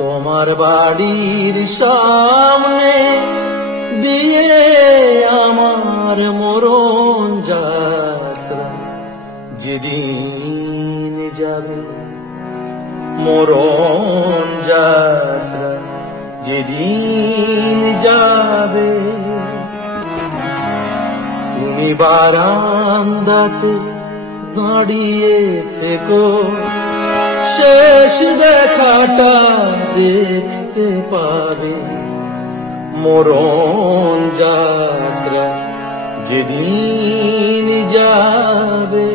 তোমার বাড়ির সামনে দিয়ে আমার মরণ যাত্রা যেদিন যাবে, মরণ যাত্রা যেদিন যাবে, তুমি বারান্দাতে দাঁড়িয়ে থেকো, শেষ দেখাটা দেখতে পাবে, মরণ যাত্রা যেদিন যাবে।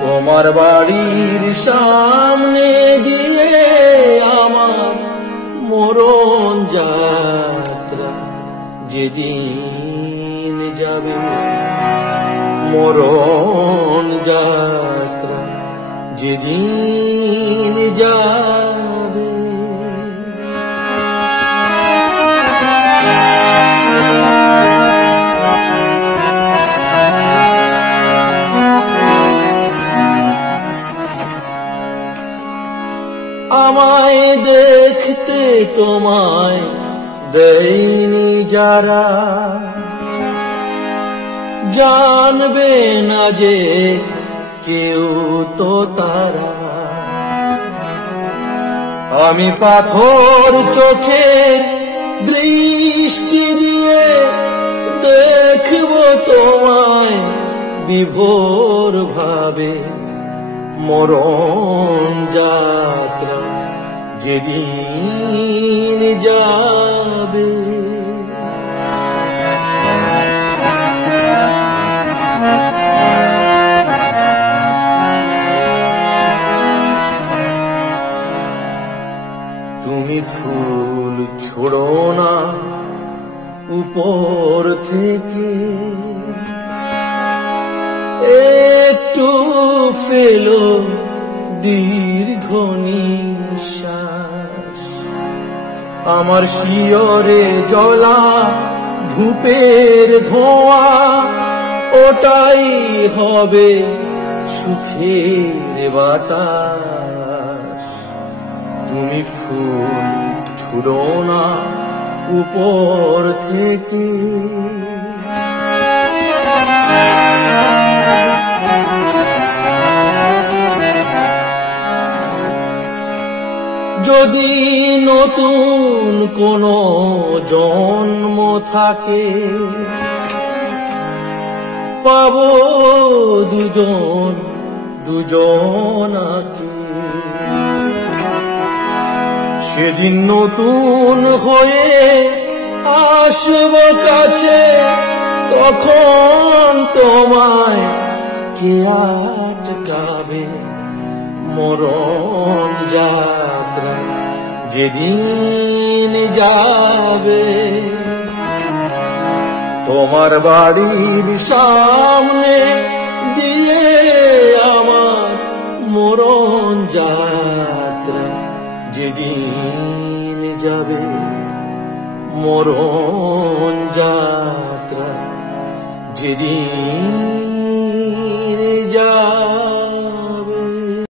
তোমার বাড়ির সামনে দিয়ে আমার মরণ যাত্রা যেদিন যাবে, মরণ যাত্রা যেদিন যাবে। আমায় দেখতে তোমায় দেয়নি যারা, জানবে না যে কেউ তো তারা। আমি পাথর চোখে দৃষ্টি দিয়ে দেখব তোমায় বিভোর ভাবে, মরণ যাত্রা যেদিন যাবে। তুমি ফুল ছোড়ো না উপর থেকে, একটু ফেলো দীর্ঘ নিঃশ্বাস। আমার শিয়রে জ্বলা ধূপের ধোঁয়া, ওটাই হবে সুখের বাতাস। তুমি ফুল ছুঁড়ো না উপর থেকে, যদি নতুন কোনো জন্ম থাকে, পাবো দুজন দুজনাকে। সেদিন নতুন হয়ে আসবো কাছে, তখন তোমায় কে আটকাবে, মরণ যাত্রা যেদিন যাবে। তোমার বাড়ির সামনে দিয়ে আমার মরণ যাত্রা যেদিন যাবে, মরণ যাত্রা যেদিন